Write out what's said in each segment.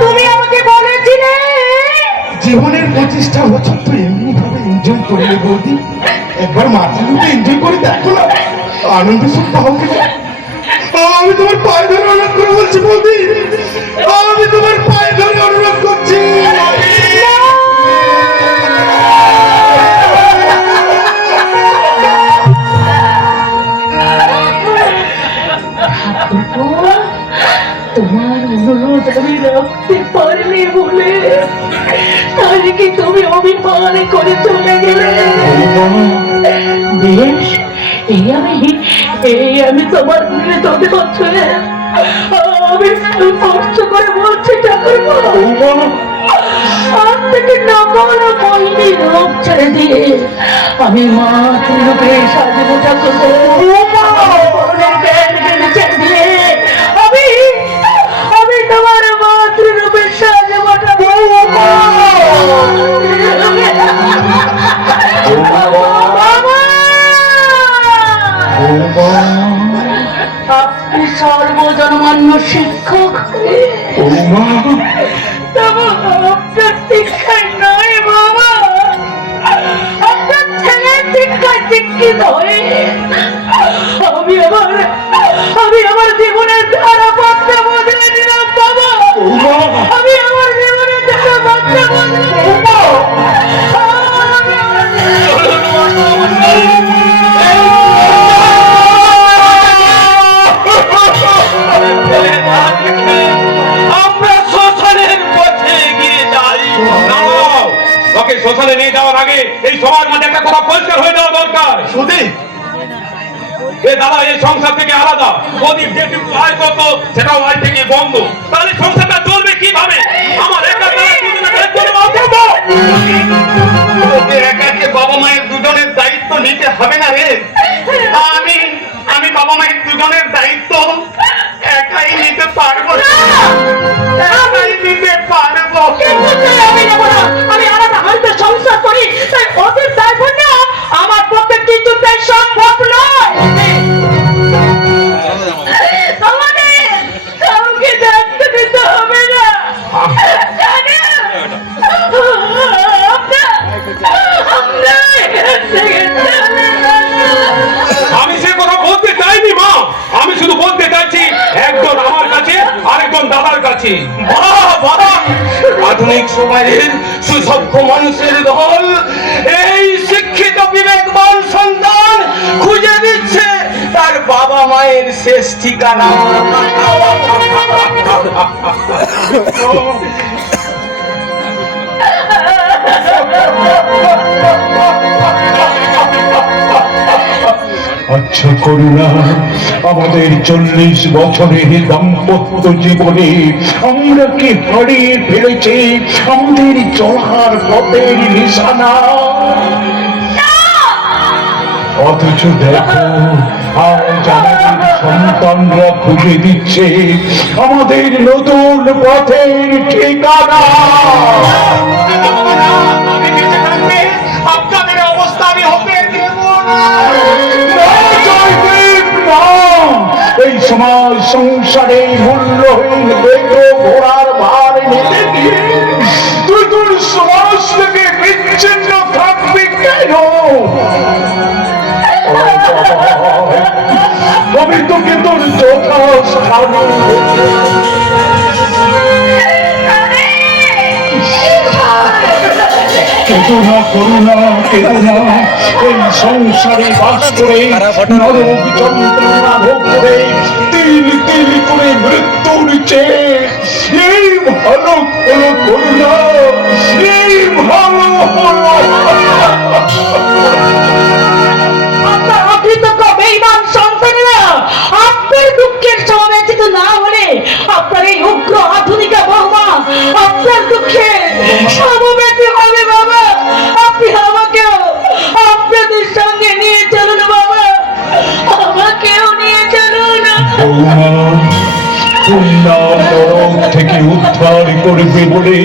তুমি আমাকে বলেছিলে জীবনের 25টা বছর তো এমনি ভাবে এনজয় করলে বৌদি, একবার মাথা মুখে এনজয় করে দেখো না, আনন্দ সুখ পাও কিনা। আমি তোমার পায়ে ধরে অনুরোধ করে বলছি বৌদি, আমি তোমার পায়ে ধরে অনুরোধ করছি। তোমার অনুরোধ আমি রাখতে পারিনি বলে তাহলে কি তুমি অভিমান করে চলে গেলে? বেশ, এই আমি তোমার দিনে চলতে পারছি। আমি কষ্ট করে বলছি ঠাকুরপো, আজ থেকে নকল কলমি রূপ ছেড়ে দিয়ে আমি মা রূপে সাজবো ঠাকুরপো। আমি তোমার মাতৃরূপে সাজবো ঠাকুরপো। আপনি সর্বজনমান্য শিক্ষক, আপনার শিক্ষায় নয় বাবা, আপনার ছেলের শিক্ষায় শিক্ষিত হয়ে আমি আমার জীবনের ধারা পথটা বদলে দিলাম বাবা। আমি আমার জীবনের ধারা পথটা বদলে দিলাম। শ্মশানে নিয়ে যাওয়ার আগে এই সবার মাঝে একটা কথা পরিষ্কার হয়ে যাওয়া দরকার। সুদীপ, দাদা এই সংসার থেকে আলাদা, প্রদীপ যেটুকু আয় করতো সেটাও আয় থেকে বন্ধ, তাহলে সংসারটা চলবে কিভাবে? আমার একাকে বাবা মায়ের দুজনের দায়িত্ব নিতে হবে না রে। আমি বাবা মায়ের দুজনের দায়িত্ব একাই নিতে পারবো না। আমি আলাদা হালতে সংসার করি, তাই ওদের দায়িত্ব নেওয়া আমার পক্ষে কিছুতেই সম্ভব নয়। আমাদের কাউকে দায়িত্ব দিতে হবে না। আমি সে কথা বলতে চাইনি মা, আমি শুধু বলতে চাইছি একজন আমার কাছে আরেকজন দাদার কাছে। আধুনিক সময়ের সুসভ্য মানুষের দল এই শিক্ষিত বিবেকবান সন্তান খুঁজে দিচ্ছে তার বাবা মায়ের শেষ ঠিকানা। আচ্ছা করুণা, আমাদের 40 বছরের দাম্পত্য জীবনে আমরা কি হারিয়ে ফেলেছি আমাদের চলার পথের নিশানা? অথচ দেখো আজ আমাদের সন্তানরা খুঁজে দিচ্ছে আমাদের নতুন পথের ঠিকানা। আপনাদের অবস্থা আমি হতে দেব না। এই সমাজ সংসারে মূল্যহীন বেগ ঘোড়ার ভার নিতে গিয়ে তুই তোর সমাজ থেকে বিচ্ছিন্ন থাকবি কেন? আমি তোকে তোর যথাস্থান কেঁদো না করুণা, কেঁদো না। এই সংসারে বাস করে নরক যন্ত্রণা ভোগ করে তিল তিল করে মৃত্যুর চেয়ে এই ভালো হলো করুণা, এই ভালো হলো। বেঈমান সন্তানেরা আপনার দুঃখের সমবেত না হলে আপনার এই উগ্র আধুনিকা বৌমা আপনার দুঃখে সমবেত হবে বাবা। আপনি আমাকেও আপনাদের সঙ্গে নিয়ে চলুন বাবা, আমাকেও নিয়ে চলুন। বৌমা, তুমি না নরক থেকে উদ্ধার করবে বলে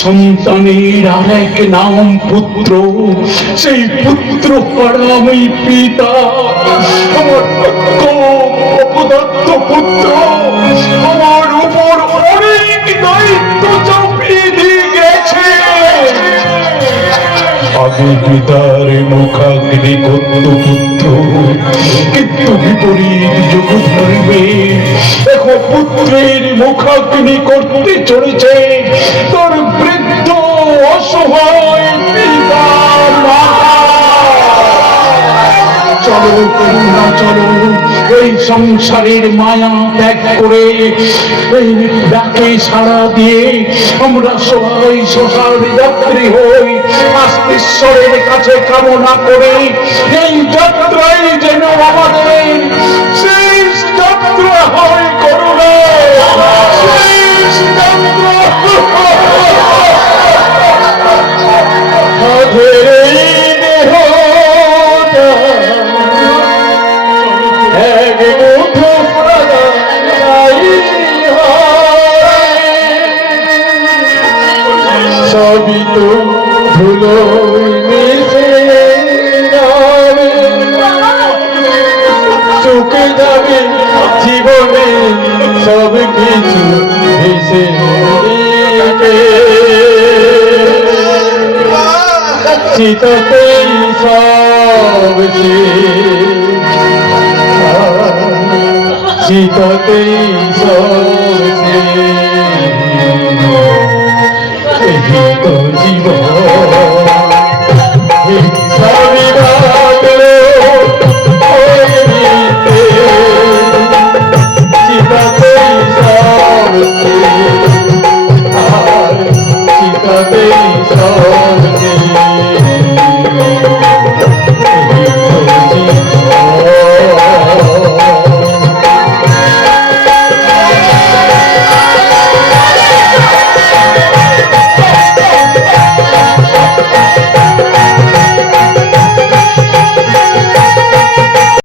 সন্তানের আর এক নাম পুত্র, সেই পুত্র হারামি পিতা আমার অপদার্থ পুত্র আমার উপর অনেক দায়িত্ব চাপিয়ে দিয়ে গেছে। আগে পিতার মুখাগ্নি করত পুত্র, কিন্তু বিপরীত যোগ ধরবে এখন পুত্রের মুখাগ্নি করতে চলেছে তোর বৃদ্ধ অসহায় পিতার মাতা। চলো করুণা চলো, এই সংসারের মায়া ত্যাগ করে এই ডাকে সাড়া দিয়ে আমরা সবাই সসার যাত্রী হই। ঈশ্বরের কাছে কামনা করে এই যাত্রায় যেন আমাদের শেষ যাত্রা হয় করুণা, শেষ যাত্রা সবই তো ধুলো মিশে যাবে, চুকে যাবে জীবনে সব কিছু ভেসে যাবে। চিতাতেই সব চিতাতেই সব